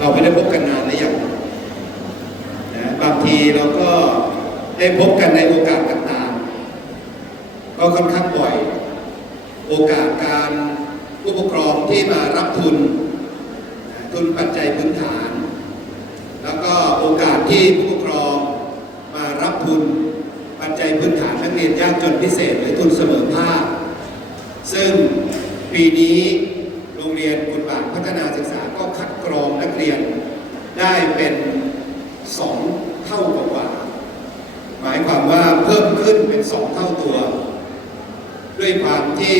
เราไม่ได้พบกันนานหรือยังนะบางทีเราก็ได้พบกันในโอกาสต่างๆ ก็ค่อนข้างบ่อย โอกาสการผู้ปกครองที่มารับทุน ทุนปัจจัยพื้นฐาน แล้วก็โอกาสที่ผู้ปกครองมารับทุนปัจจัยพื้นฐานนักเรียนยากจนพิเศษหรือทุนเสมอภาคซึ่งปีนี้ โรงเรียนบุญบาทพัฒนาศึกษาก็คัดกรองนักเรียนได้เป็นสองเท่ากว่า หมายความว่าเพิ่มขึ้นเป็นสองเท่าตัว ด้วยความที่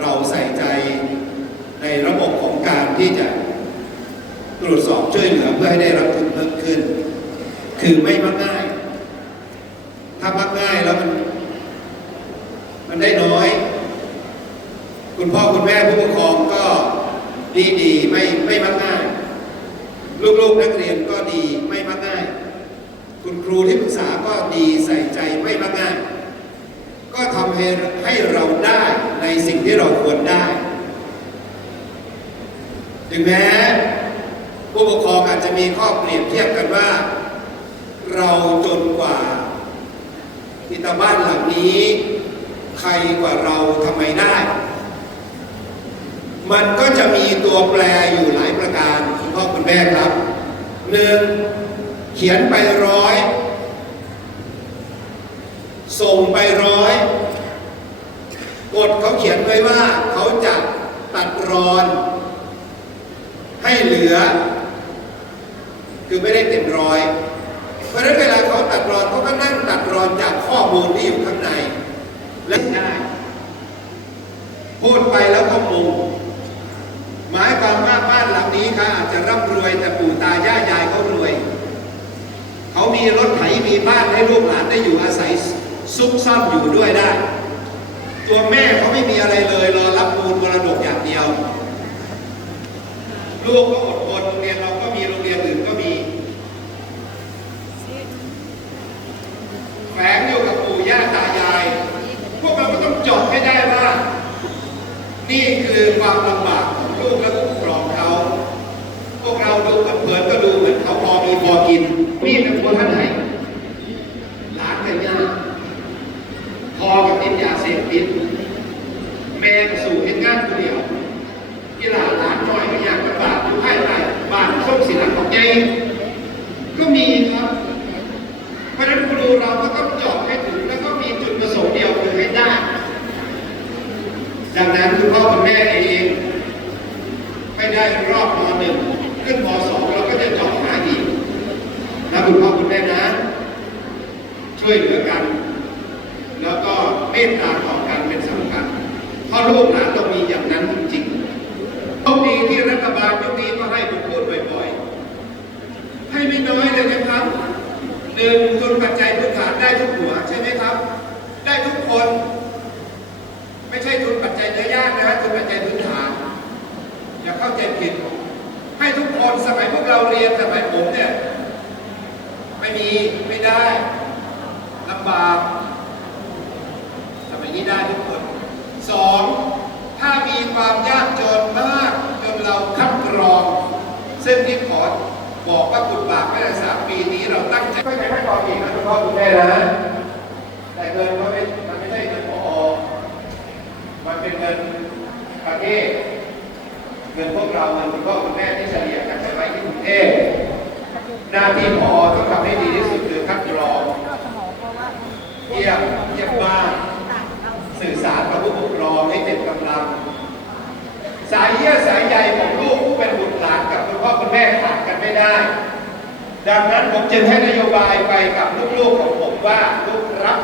เราใส่ใจในระบบของการที่จะตรวจสอบช่วยเหลือเพื่อให้ได้รับทุนเพิ่มขึ้น คือไม่มักง่าย ถ้ามักง่ายแล้วมัน มันได้น้อย คุณพ่อคุณแม่ผู้ปกครองก็ดีดีไม่ไม่มักง่ายลูกๆนักเรียนก็ดีไม่มักง่าย คุณครูที่ปรึกษาก็ดีใส่ใจไม่มักง่าย ก็ทำให้ให้เราได้ในสิ่งที่เราควรได้ถึงแม้ผู้ปกครองอาจจะมีข้อเปรียบเทียบกันว่า เราจนกว่าที่ตาบ้านหลังนี้ ใครกว่าเราทำไมได้ มันก็จะมีตัวแปรอยู่หลายประการคุณพ่อคุณแม่ครับหนึ่งเขียนไปร้อย ส่งไปร้อย กฎเขาเขียนไว้ว่าเขาจะตัดรอน ให้เหลือ คือไม่ได้เต็มร้อย เพราะฉะนั้นเวลาเขาตัดรอนเขาก็นั่งตัดรอนจากข้อมูลที่อยู่ข้างใน และได้พูดไปแล้วก็งงหมายความว่าบ้าน หลังนี้ค่ะอาจจะร่ำรวยแต่ปู่ตายายยายเขารวย เขามีรถไถมีบ้านให้ลูกหลานได้อยู่อาศัยซุกซ่อนอยู่ด้วยได้ ตัวแม่เขาไม่มีอะไรเลยรอรับมูลมรดกอย่างเดียว ลูกก็อดทนโรงเรียนเราก็มีโรงเรียนอื่นก็มี แฝงอยู่กับปู่ย่าตายาย พวกเราก็ต้องจดให้ได้ว่า นี่คือความลำบากของลูกและผู้ปกครองเขา พวก เผินก็ดูเหมือนเขาพอมีพอกินนี่เป็นคนท่านไหนหลานกันยากพอกับติดยาเสพติดแม่ก็สู่เป็นงานคนเดียวกีฬาหลานน้อยก็อยากลำบากอยู่ภายใต้บ้านส้มศิลป์ของใหญ่ก็มีครับเพราะนั้นครูเราก็ต้องจาะให้ถึงแล้วก็มีจุดประสงค์เดียวคือให้ได้ดังนั้นคุณพ่อคุณแม่เองไม่ได้รอบมหนึ่งขึ้นมสองเราก็จะเจาะหาอีกนะ คุณพ่อคุณแม่นะ ช่วยเหลือกัน แล้วก็เมตตาต่อกันเป็นสำคัญเพราะลูกหลานต้องมีอย่างนั้นจริงๆโชคดีที่รัฐบาลยุคนี้ก็ให้ผมพูดบ่อยๆ ให้ไม่น้อยเลยนะครับหนึ่งทุนปัจจัยพื้นฐานได้ทุกหัวใช่ไหมครับ ได้ทุกคน ไม่ใช่ทุนปัจจัยเนื้อย่างนะฮะทุนปัจจัยพื้นฐานอย่าเข้าใจผิดให้ทุกคนสมัยพวกเราเรียนสมัยผมเนี่ย ม่มีไม่ได้ลำบากสมัยนี้ได้ทุกคนสองถ้ามีความยากจนมากจนเราคัดกรอง ซึ่งที่ขอบอกว่าคุณบาปไม่ได้สามปีนี้เราตั้งใจไม่ใช่ให้ความอีกนะคุณพ่อคุณแม่นะแต่เงินมันไม่มันไม่ใช่เงินพอมันเป็นเงินประเทศเงินพวกเราเงินคุณพ่อคุณแม่ที่เฉลี่ยกันใช้ไว้ที่กรุงเทพหน้าที่พอต้องทำให้ดีที่สุดคือคัดกรอง เยี่ยมเยี่ยมบ้าน สื่ อสารกับผู้ปกครองให้เต็มกำลัง สายเยื่อสายใยของลูกผู้เป็นบุตรหลานกับคุณพ่อคุณแม่ขาดกันไม่ได้ ดังนั้นผมจึงให้นโยบายไปกับลูกๆของผมว่าลูกรับ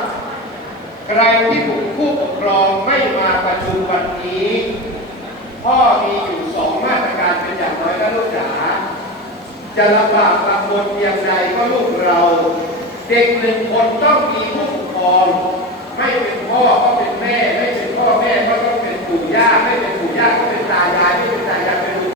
ใครที่ถูกผู้ปกครองไม่มาประชุมวันนี้ พ่อมีอยู่สองมาตรการเป็นอย่างน้อยนะลูกจ๋าจะลำบากลำบนเพียงใดก็ลูกเรา เด็กหนึ่งคนต้องมีผู้ปกครอง ไม่เป็นพ่อก็